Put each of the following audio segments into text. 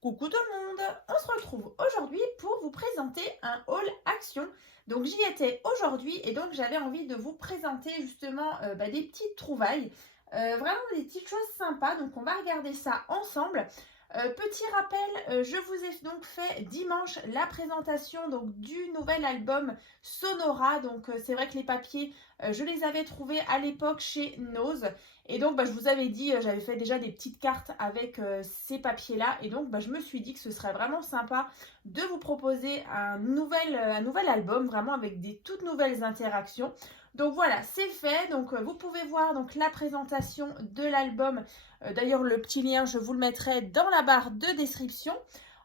Coucou tout le monde, on se retrouve aujourd'hui pour vous présenter un haul action. Donc j'y étais aujourd'hui et donc j'avais envie de vous présenter justement des petites trouvailles, vraiment des petites choses sympas. Donc on va regarder ça ensemble. Petit rappel, je vous ai donc fait dimanche la présentation donc du nouvel album Sonora. Donc c'est vrai que les papiers, je les avais trouvés à l'époque chez Nose. Et donc je vous avais dit, j'avais fait déjà des petites cartes avec ces papiers-là. Et donc je me suis dit que ce serait vraiment sympa de vous proposer un nouvel album, vraiment avec des toutes nouvelles interactions. Donc voilà, c'est fait. Donc vous pouvez voir donc la présentation de l'album. D'ailleurs, le petit lien, je vous le mettrai dans la barre de description.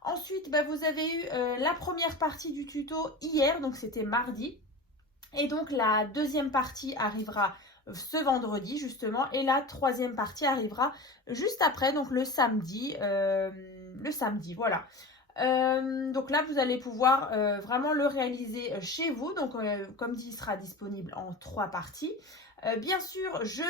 Ensuite, vous avez eu la première partie du tuto hier, donc c'était mardi. Et donc la deuxième partie arrivera ce vendredi justement. Et la troisième partie arrivera juste après, donc le samedi. Voilà. Donc là, vous allez pouvoir vraiment le réaliser chez vous. Donc, comme dit, il sera disponible en 3 parties. Bien sûr, j'ai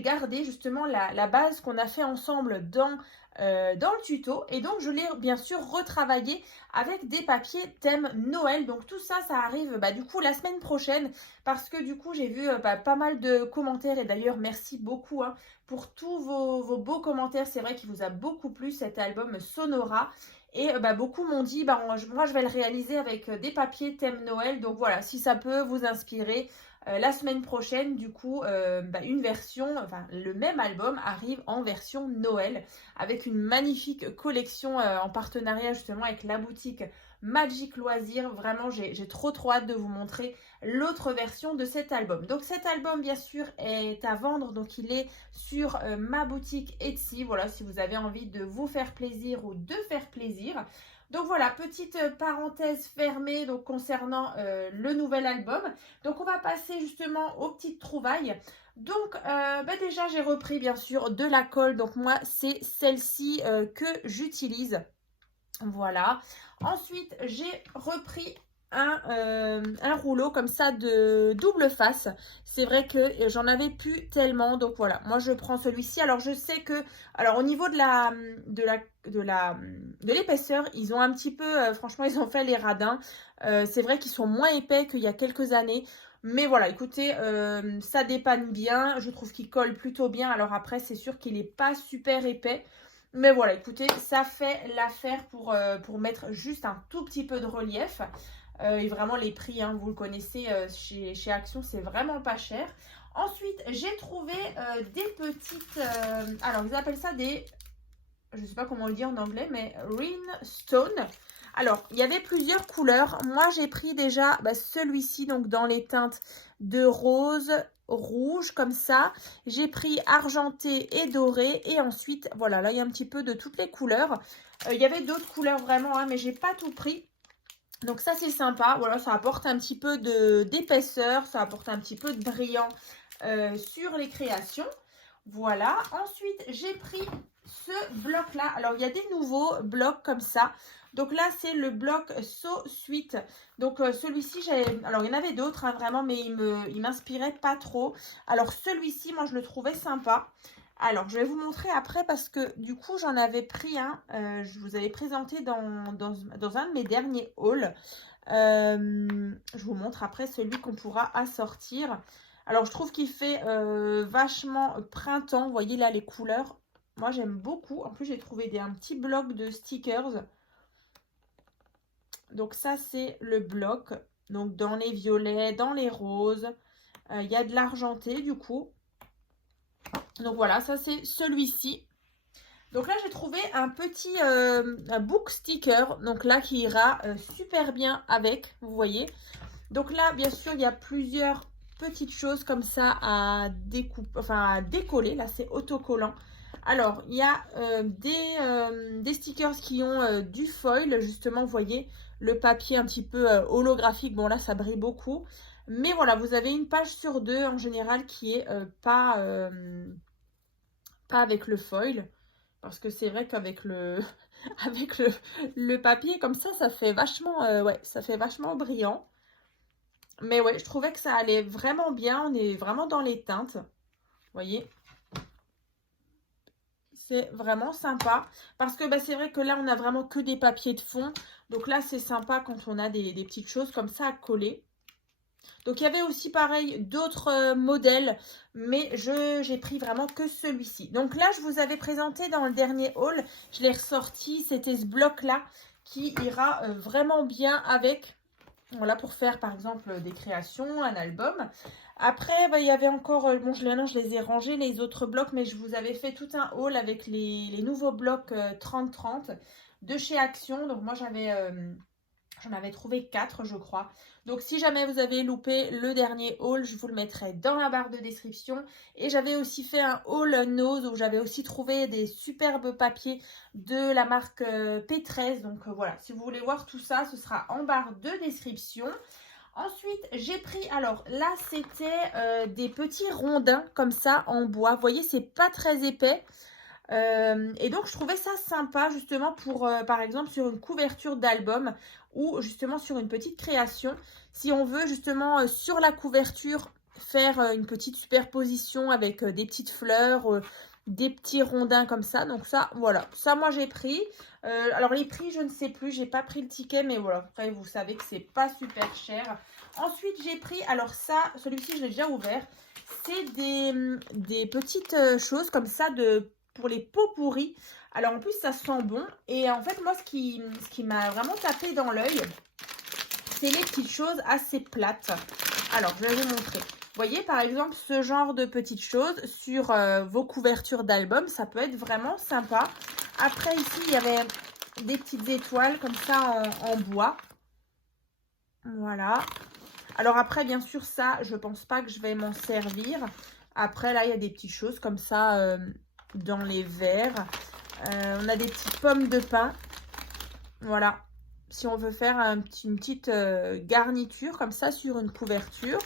gardé justement la base qu'on a fait ensemble dans le tuto. Et donc, je l'ai bien sûr retravaillé avec des papiers thème Noël. Donc, tout ça, ça arrive du coup la semaine prochaine. Parce que du coup, j'ai vu pas mal de commentaires. Et d'ailleurs, merci beaucoup pour tous vos beaux commentaires. C'est vrai qu'il vous a beaucoup plu cet album Sonora. Et beaucoup m'ont dit, moi je vais le réaliser avec des papiers thème Noël. Donc voilà, si ça peut vous inspirer, la semaine prochaine, du coup, une version, enfin le même album arrive en version Noël avec une magnifique collection en partenariat justement avec la boutique Magic Loisirs. Vraiment, j'ai trop hâte de vous montrer l'autre version de cet album. Donc cet album, bien sûr, est à vendre. Donc il est sur ma boutique Etsy. Voilà, si vous avez envie de vous faire plaisir ou de faire plaisir. Donc voilà, petite parenthèse fermée donc, concernant le nouvel album. Donc on va passer justement aux petites trouvailles. Donc déjà j'ai repris bien sûr de la colle. Donc moi c'est celle-ci que j'utilise. Voilà. Ensuite j'ai repris un rouleau comme ça de double face. C'est vrai que j'en avais plus tellement. Donc voilà, moi je prends celui-ci. Alors je sais que, alors au niveau de l'épaisseur, ils ont un petit peu, franchement ils ont fait les radins. C'est vrai qu'ils sont moins épais qu'il y a quelques années. Mais voilà, écoutez, ça dépanne bien. Je trouve qu'il colle plutôt bien. Alors après, c'est sûr qu'il n'est pas super épais. Mais voilà, écoutez, ça fait l'affaire pour mettre juste un tout petit peu de relief. Et vraiment, les prix, vous le connaissez, chez Action, c'est vraiment pas cher. Ensuite, j'ai trouvé des petites... alors, ils appellent ça des... Je ne sais pas comment le dire en anglais, mais Rhinestone. Alors, il y avait plusieurs couleurs. Moi, j'ai pris déjà celui-ci, donc dans les teintes de rose, rouge, comme ça. J'ai pris argenté et doré. Et ensuite, voilà, là, il y a un petit peu de toutes les couleurs. Il y avait d'autres couleurs vraiment, mais j'ai pas tout pris. Donc ça, c'est sympa. Voilà, ça apporte un petit peu d'épaisseur. Ça apporte un petit peu de brillant sur les créations. Voilà. Ensuite, j'ai pris ce bloc-là. Alors, il y a des nouveaux blocs comme ça. Donc là, c'est le bloc So Sweet. Donc celui-ci, alors il y en avait d'autres vraiment, mais il m'inspirait pas trop. Alors celui-ci, moi, je le trouvais sympa. Alors, je vais vous montrer après parce que du coup, j'en avais pris un. Je vous avais présenté dans un de mes derniers hauls. Je vous montre après celui qu'on pourra assortir. Alors, je trouve qu'il fait vachement printemps. Vous voyez là les couleurs. Moi, j'aime beaucoup. En plus, j'ai trouvé un petit bloc de stickers. Donc, ça, c'est le bloc. Donc, dans les violets, dans les roses. Il y a de l'argenté, du coup. Donc, voilà, ça, c'est celui-ci. Donc là, j'ai trouvé un petit un book sticker. Donc là, qui ira super bien avec, vous voyez. Donc là, bien sûr, il y a plusieurs petites choses comme ça à décoller. Là, c'est autocollant. Alors, il y a des stickers qui ont du foil. Justement, vous voyez, le papier un petit peu holographique. Bon, là, ça brille beaucoup. Mais voilà, vous avez une page sur deux en général qui est pas avec le foil. Parce que c'est vrai qu'avec avec le papier comme ça fait vachement, ouais, ça fait vachement brillant. Mais ouais, je trouvais que ça allait vraiment bien. On est vraiment dans les teintes. Vous voyez? C'est vraiment sympa. Parce que bah, c'est vrai que là, on a vraiment que des papiers de fond. Donc là, c'est sympa quand on a des petites choses comme ça à coller. Donc il y avait aussi pareil d'autres modèles, mais j'ai pris vraiment que celui-ci. Donc là, je vous avais présenté dans le dernier haul, je l'ai ressorti, c'était ce bloc-là qui ira vraiment bien avec, voilà, pour faire par exemple des créations, un album. Après, bah, il y avait encore, bon, non, je les ai rangés, les autres blocs, mais je vous avais fait tout un haul avec les nouveaux blocs 30-30 de chez Action. Donc moi, j'en avais trouvé 4, je crois. Donc, si jamais vous avez loupé le dernier haul, je vous le mettrai dans la barre de description. Et j'avais aussi fait un haul nose où j'avais aussi trouvé des superbes papiers de la marque P13. Donc, voilà, si vous voulez voir tout ça, ce sera en barre de description. Ensuite, j'ai pris, alors là, c'était des petits rondins comme ça en bois. Vous voyez, c'est pas très épais. Et donc, je trouvais ça sympa justement pour, par exemple, sur une couverture d'album ou justement sur une petite création. Si on veut justement sur la couverture faire une petite superposition avec des petites fleurs, des petits rondins comme ça. Donc ça, voilà. Ça, moi, j'ai pris. Alors, les prix, je ne sais plus. J'ai pas pris le ticket, mais voilà. Après, vous savez que c'est pas super cher. Ensuite, j'ai pris, alors ça, celui-ci, je l'ai déjà ouvert. C'est des petites choses comme ça pour les pots pourris. Alors en plus ça sent bon. Et en fait moi ce qui m'a vraiment tapé dans l'œil, c'est les petites choses assez plates. Alors je vais vous montrer. Vous voyez par exemple ce genre de petites choses sur vos couvertures d'albums, ça peut être vraiment sympa. Après ici il y avait des petites étoiles comme ça en bois. Voilà. Alors après bien sûr ça je pense pas que je vais m'en servir. Après là il y a des petites choses comme ça dans les verres. On a des petites pommes de pin. Voilà. Si on veut faire une petite garniture comme ça sur une couverture.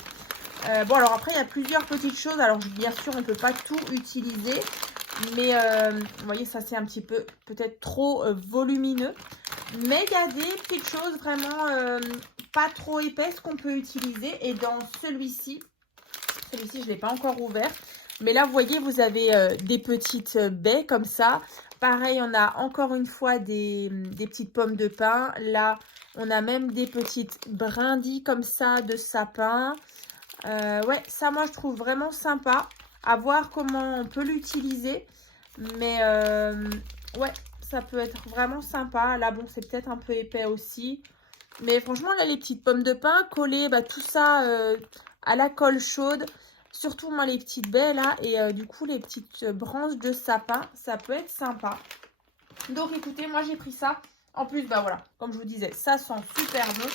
Bon, alors après, il y a plusieurs petites choses. Alors, bien sûr, on ne peut pas tout utiliser. Mais, vous voyez, ça, c'est un petit peu peut-être trop volumineux. Mais il y a des petites choses vraiment pas trop épaisses qu'on peut utiliser. Et dans celui-ci, je ne l'ai pas encore ouvert. Mais là, vous voyez, vous avez des petites baies comme ça. Pareil, on a encore une fois des petites pommes de pin. Là, on a même des petites brindilles comme ça de sapin. Ouais, ça, moi, je trouve vraiment sympa. À voir comment on peut l'utiliser. Mais, ouais, ça peut être vraiment sympa. Là, bon, c'est peut-être un peu épais aussi. Mais franchement, là, les petites pommes de pin collées, bah, tout ça à la colle chaude. Surtout, moi, les petites baies, là. Et du coup, les petites branches de sapin, ça peut être sympa. Donc, écoutez, moi, j'ai pris ça. En plus, bah voilà, comme je vous disais, ça sent super bon.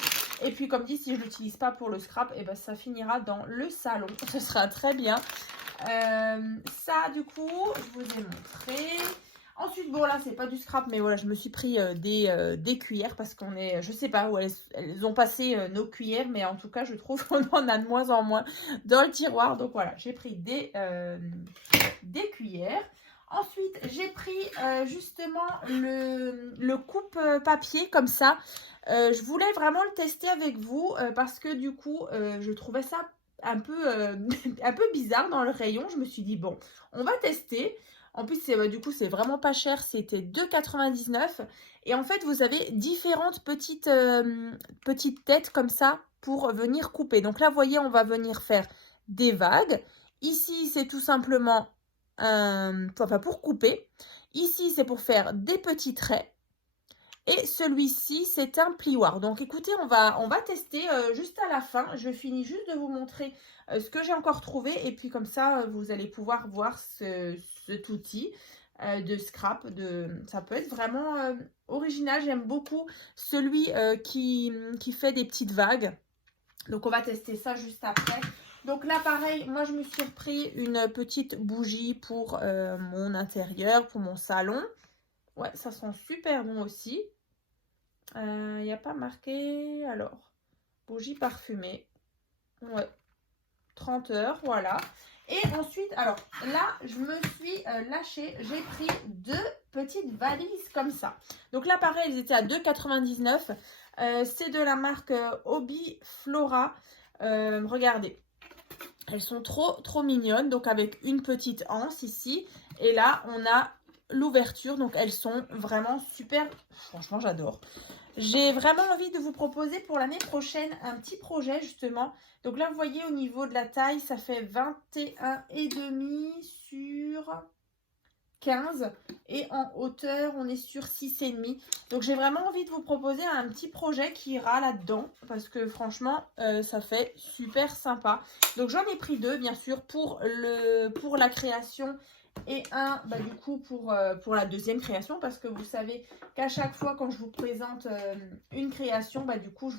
Et puis, comme dit, si je ne l'utilise pas pour le scrap, et ben ça finira dans le salon. Ce sera très bien. Ça, du coup, je vous ai montré. Ensuite, bon, là, c'est pas du scrap, mais voilà, je me suis pris des cuillères parce qu'on est, je sais pas où elles ont passé nos cuillères, mais en tout cas, je trouve qu'on en a de moins en moins dans le tiroir. Donc voilà, j'ai pris des cuillères. Ensuite, j'ai pris justement le coupe papier comme ça. Je voulais vraiment le tester avec vous parce que du coup, je trouvais ça un peu, un peu bizarre dans le rayon. Je me suis dit, bon, on va tester. En plus, du coup, c'est vraiment pas cher. C'était 2,99 €. Et en fait, vous avez différentes petites têtes comme ça pour venir couper. Donc là, vous voyez, on va venir faire des vagues. Ici, c'est tout simplement pour couper. Ici, c'est pour faire des petits traits. Et celui-ci, c'est un plioir. Donc, écoutez, on va tester juste à la fin. Je finis juste de vous montrer ce que j'ai encore trouvé. Et puis, comme ça, vous allez pouvoir voir cet outil de scrap. Ça peut être vraiment original. J'aime beaucoup celui qui fait des petites vagues. Donc, on va tester ça juste après. Donc là, pareil, moi, je me suis repris une petite bougie pour mon intérieur, pour mon salon. Ouais, ça sent super bon aussi. Il n'y a pas marqué, alors, bougie parfumée. Ouais, 30 heures, voilà. Et ensuite, alors là, je me suis lâchée. J'ai pris 2 petites valises comme ça. Donc là, pareil, elles étaient à 2,99 €. C'est de la marque Hobby Flora. Regardez, elles sont trop mignonnes. Donc avec une petite anse ici. Et là, on a l'ouverture. Donc elles sont vraiment super, franchement j'adore. J'ai vraiment envie de vous proposer pour l'année prochaine un petit projet justement. Donc là vous voyez au niveau de la taille ça fait 21,5 sur 15 et en hauteur on est sur 6,5. Donc j'ai vraiment envie de vous proposer un petit projet qui ira là-dedans parce que franchement ça fait super sympa. Donc j'en ai pris deux bien sûr pour la création et un du coup pour la deuxième création parce que vous savez qu'à chaque fois quand je vous présente une création du coup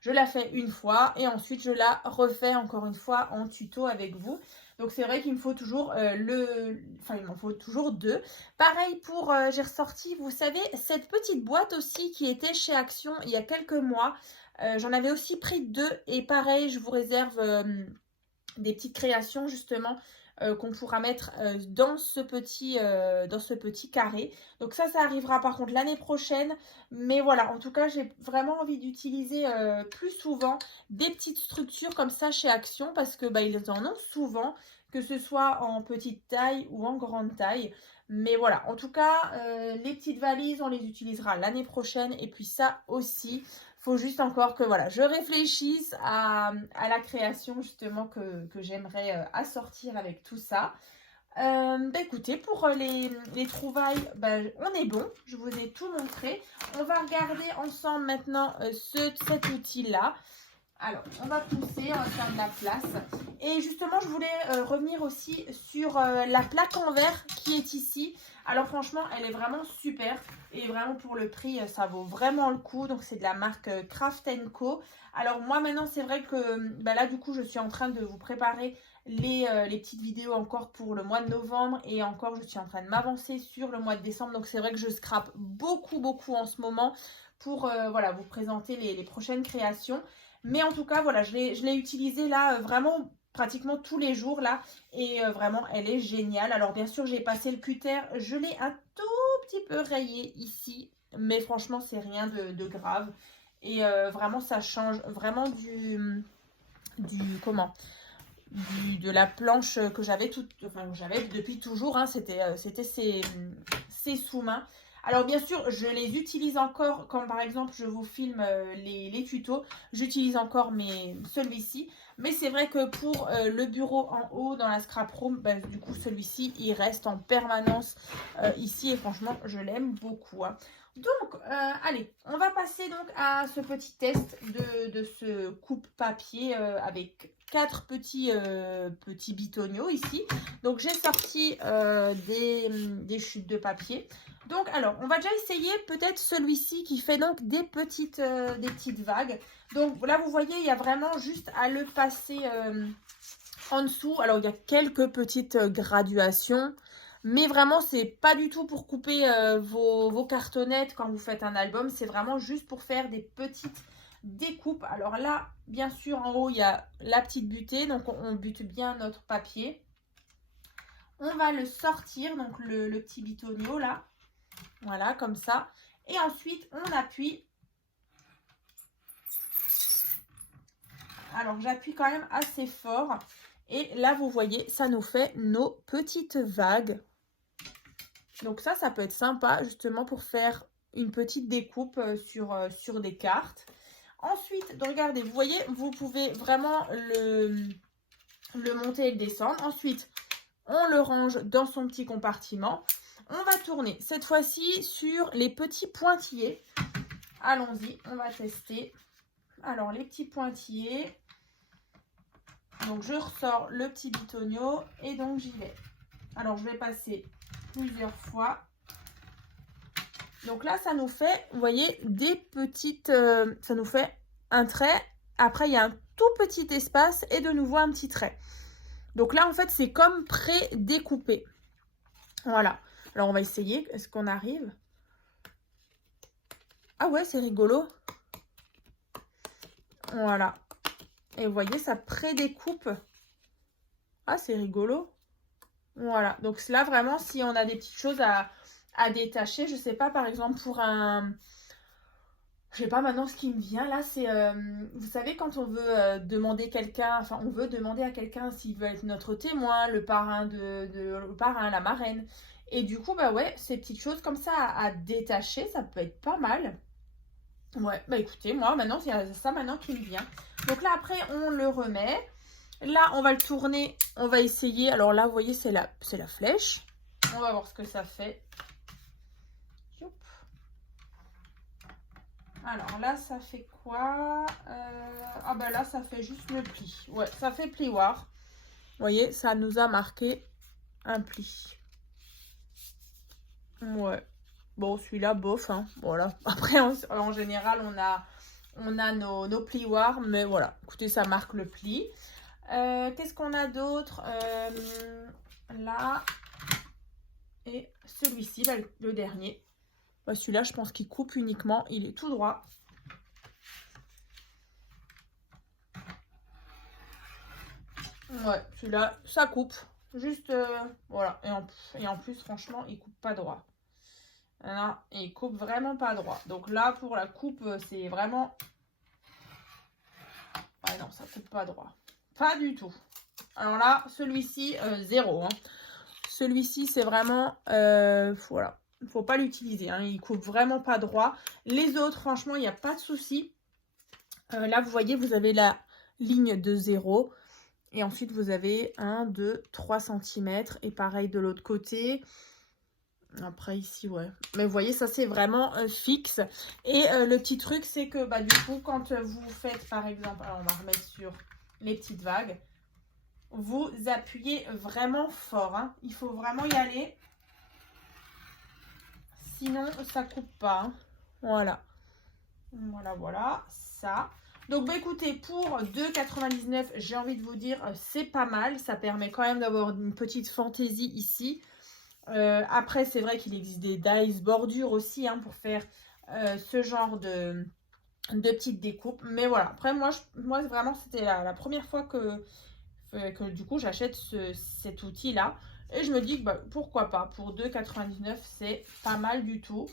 je la fais une fois et ensuite je la refais encore une fois en tuto avec vous. Donc c'est vrai qu'il me faut toujours il m'en faut toujours deux. Pareil pour, j'ai ressorti, vous savez, cette petite boîte aussi qui était chez Action il y a quelques mois. J'en avais aussi pris deux et pareil, je vous réserve des petites créations justement qu'on pourra mettre dans ce petit carré. Donc ça arrivera par contre l'année prochaine. Mais voilà, en tout cas, j'ai vraiment envie d'utiliser plus souvent des petites structures comme ça chez Action parce que ils en ont souvent, que ce soit en petite taille ou en grande taille. Mais voilà, en tout cas, les petites valises, on les utilisera l'année prochaine. Et puis ça aussi, faut juste encore que voilà, je réfléchisse à la création justement que j'aimerais assortir avec tout ça. Écoutez, pour les trouvailles, on est bon. Je vous ai tout montré. On va regarder ensemble maintenant cet outil-là. Alors, on va pousser, on va faire de la place. Et justement, je voulais revenir aussi sur la plaque en verre qui est ici. Alors franchement, elle est vraiment super. Et vraiment pour le prix, ça vaut vraiment le coup. Donc c'est de la marque Craft & Co. Alors moi maintenant, c'est vrai que là du coup, je suis en train de vous préparer les petites vidéos encore pour le mois de novembre. Et encore, je suis en train de m'avancer sur le mois de décembre. Donc c'est vrai que je scrape beaucoup en ce moment pour voilà, vous présenter les prochaines créations. Mais en tout cas, voilà, je l'ai utilisée là vraiment pratiquement tous les jours là. Et vraiment, elle est géniale. Alors bien sûr, j'ai passé le cutter. Je l'ai un tout petit peu rayé ici. Mais franchement, c'est rien de grave. Et vraiment, ça change vraiment de la planche que j'avais depuis toujours. Hein, c'était ces sous-mains. Alors bien sûr, je les utilise encore, comme par exemple, je vous filme les tutos. J'utilise encore celui-ci. Mais c'est vrai que pour le bureau en haut dans la scrap room, du coup, celui-ci, il reste en permanence ici. Et franchement, je l'aime beaucoup. Hein. Donc, allez, on va passer donc à ce petit test de ce coupe-papier avec 4 petits bitoniaux ici. Donc, j'ai sorti des chutes de papier. Donc, alors, on va déjà essayer peut-être celui-ci qui fait donc des petites vagues. Donc, là, vous voyez, il y a vraiment juste à le passer en dessous. Alors, il y a quelques petites graduations. Mais vraiment, c'est pas du tout pour couper vos cartonnettes quand vous faites un album. C'est vraiment juste pour faire des petites découpes. Alors là, bien sûr, en haut, il y a la petite butée. Donc, on bute bien notre papier. On va le sortir, donc le petit bitonio là. Voilà, comme ça. Et ensuite, on appuie. Alors, j'appuie quand même assez fort. Et là, vous voyez, ça nous fait nos petites vagues. Donc ça peut être sympa justement pour faire une petite découpe sur des cartes. Ensuite, donc regardez, vous voyez, vous pouvez vraiment le monter et le descendre. Ensuite, on le range dans son petit compartiment. On va tourner cette fois-ci sur les petits pointillés. Allons-y, on va tester. Alors, les petits pointillés. Donc, je ressors le petit bitonio et donc j'y vais. Alors, je vais passer plusieurs fois. Donc là, ça nous fait, vous voyez, des petites... ça nous fait un trait. Après, il y a un tout petit espace et de nouveau un petit trait. Donc là, en fait, c'est comme pré-découpé. Voilà. Alors, on va essayer. Est-ce qu'on arrive? Ah ouais, c'est rigolo. Voilà. Et vous voyez, ça pré-découpe. Ah, c'est rigolo. Voilà. Donc là, vraiment, si on a des petites choses à détacher, je sais pas, par exemple, pour un... Je sais pas maintenant ce qui me vient là, c'est, vous savez, quand on veut demander quelqu'un, enfin on veut demander à quelqu'un s'il veut être notre témoin, le parrain, la marraine. Et du coup, bah ouais, ces petites choses comme ça à détacher, ça peut être pas mal. Ouais, bah écoutez, moi maintenant, c'est ça maintenant qui me vient. Donc là, après, on le remet. Là, on va le tourner, on va essayer. Alors là, vous voyez, c'est la flèche. On va voir ce que ça fait. Youp. Alors là, ça fait quoi? Ah bah là, ça fait juste le pli. Ouais, ça fait plioir. Vous voyez, ça nous a marqué un pli. Ouais. Bon, celui-là, bof, hein. Voilà. Après, en général, on a nos plioirs, mais voilà. Écoutez, ça marque le pli. Qu'est-ce qu'on a d'autre? Là. Et celui-ci, là, le dernier. Bah, celui-là, je pense qu'il coupe uniquement. Il est tout droit. Ouais, celui-là, ça coupe. Juste, voilà. Et en plus, franchement, il coupe pas droit. Non, il coupe vraiment pas droit. Donc là, pour la coupe, c'est vraiment... Ouais, non, ça coupe pas droit. Pas du tout. Alors là, celui-ci, zéro. Hein. Celui-ci, c'est vraiment... voilà. Il ne faut pas l'utiliser. Hein. Il coupe vraiment pas droit. Les autres, franchement, il n'y a pas de souci. Là, vous voyez, vous avez la ligne de 0. Et ensuite, vous avez 1, 2, 3 cm. Et pareil de l'autre côté. Après ici, ouais. Mais vous voyez, ça c'est vraiment fixe. Et le petit truc, c'est que bah, du coup, quand vous faites par exemple, alors on va remettre sur les petites vagues, vous appuyez vraiment fort. Hein. Il faut vraiment y aller. Sinon, ça coupe pas. Hein. Voilà. Voilà, voilà. Ça. Donc, bah, écoutez, pour 2,99 €, j'ai envie de vous dire, c'est pas mal. Ça permet quand même d'avoir une petite fantaisie ici. Après, c'est vrai qu'il existe des dies bordures aussi hein, pour faire ce genre de petites découpes. Mais voilà, après, moi vraiment, c'était la première fois que du coup, j'achète cet outil-là. Et je me dis que bah, pourquoi pas, pour 2,99 €, c'est pas mal du tout.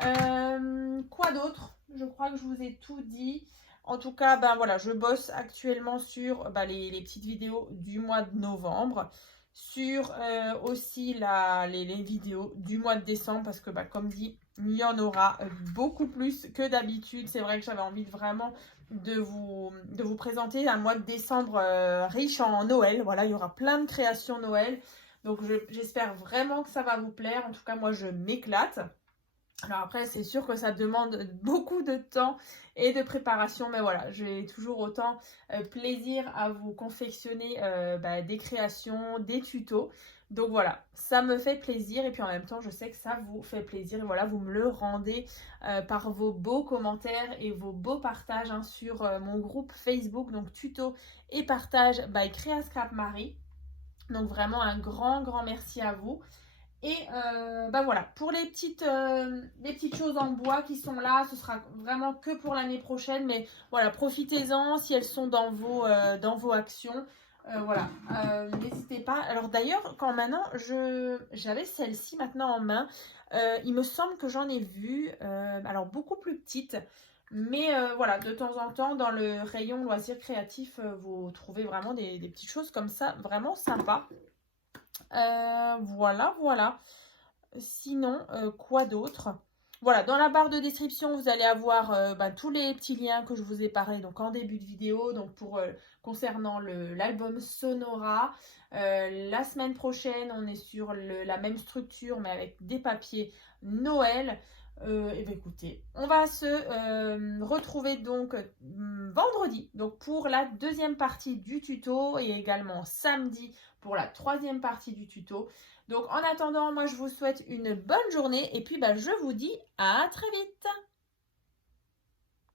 Quoi d'autre? Je crois que je vous ai tout dit. En tout cas, ben voilà, je bosse actuellement sur les petites vidéos du mois de novembre. Sur aussi les vidéos du mois de décembre. Parce que comme dit, il y en aura beaucoup plus que d'habitude. C'est vrai que j'avais envie vraiment de vous présenter un mois de décembre riche en Noël. Voilà, il y aura plein de créations Noël. Donc j'espère vraiment que ça va vous plaire. En tout cas, moi, je m'éclate. Alors après, c'est sûr que ça demande beaucoup de temps et de préparation, mais voilà, j'ai toujours autant plaisir à vous confectionner des créations, des tutos. Donc voilà, ça me fait plaisir et puis en même temps, je sais que ça vous fait plaisir. Et voilà, vous me le rendez par vos beaux commentaires et vos beaux partages hein, sur mon groupe Facebook, donc tuto et partage by Créa Scrap Marie. Donc vraiment un grand merci à vous. Et voilà, pour les petites choses en bois qui sont là, ce sera vraiment que pour l'année prochaine. Mais voilà, profitez-en si elles sont dans vos actions. Voilà, n'hésitez pas. Alors d'ailleurs, quand maintenant, j'avais celle-ci maintenant en main, il me semble que j'en ai vu, alors beaucoup plus petite. Mais voilà, de temps en temps, dans le rayon loisirs créatifs, vous trouvez vraiment des petites choses comme ça, vraiment sympas. Voilà. Sinon, quoi d'autre? Voilà, dans la barre de description, vous allez avoir tous les petits liens que je vous ai parlé donc en début de vidéo. Donc concernant l'album Sonora, la semaine prochaine, on est sur la même structure mais avec des papiers Noël. Et bien écoutez, on va se retrouver donc vendredi donc pour la deuxième partie du tuto et également samedi pour la troisième partie du tuto. Donc en attendant, moi je vous souhaite une bonne journée et puis je vous dis à très vite.